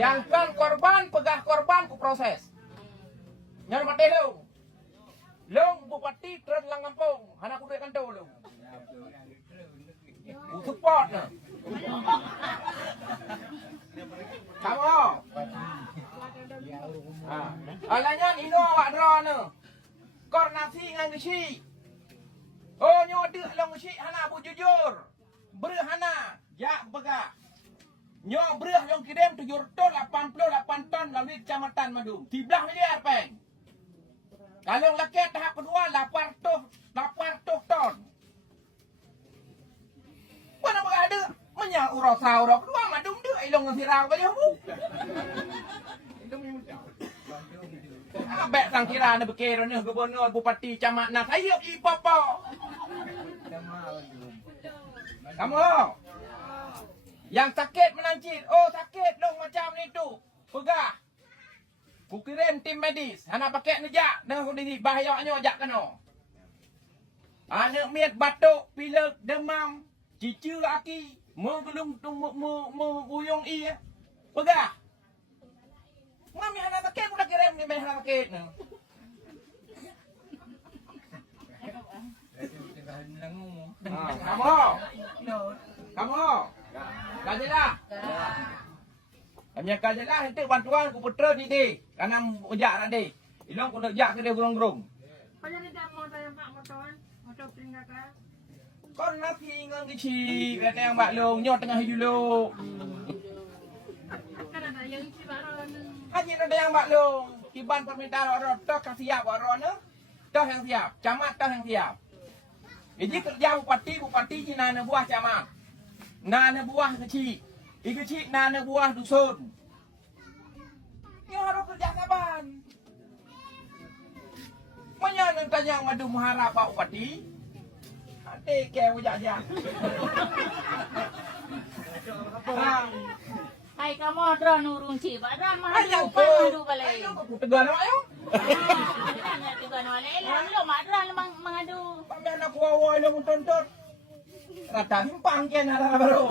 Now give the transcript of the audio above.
Yang kan korban, pegah korban ku proses. Nyan mati lu. Long bupati terus lang kampung. Hana ku duit kantor lu. Ku support na. Kamu. Alanya ino awak draw na. Koordinasi dengan si. Oh nyo deuk long si hana bu jujur. Bereh hana, jak begak. Nyo bereh long kirim 788 ton melalui Kecamatan Madung. 13 miliar peng. Kalau laki tahap kedua 800 ton. Mana berada menyak urau kedua Madung deuk ilong sirau kali hu. Abek sang kira na bekero ni gubernur bupati camat nak ayo ipopo. Kamu yang sakit menancit. Oh sakit dong macam ni tu. Pegah. Ku kirim tim medis. Hana pakai nejak dengan kondisi bahayanya ajak kena. Anak miat batuk, pilek, demam, cicu aki, menggelung menguyung iya. Pegah. Mami hana pakai ku dah kirim ni hana pakai ni. Kamu kajelah. Kami kajelah nanti bantuan ku putra ni deh. Karena ujak nak deh. Ilong ku nak jak ke dia gerong-gerong. Kau jadi tak mau tayang pak motor tinggal ke? Kau nak tinggal di sini, kata yang Mbak Long nyot tengah dulu. Kan ada yang isi baru ni. Haji ada yang Mbak Long. Kiban permintaan orang tok yang siap orang ni. Tok yang siap, camat tok yang siap. Jadi kerja bupati ni nana buah camat. Nana buah kecil. Kecil nana buah dusun. Ni harus kerja kapan? Mana nak tanya madu mengharap Pak Bupati? Nanti kau wajah. Hai kamu drone nurung ci, badan mah Ayah lupa madu balai. Aku tegur nama ayo. Nak tegur nama lain, lo madran mengadu. Pakai anak kuawai lo tonton. Rata simpang kian arah baru.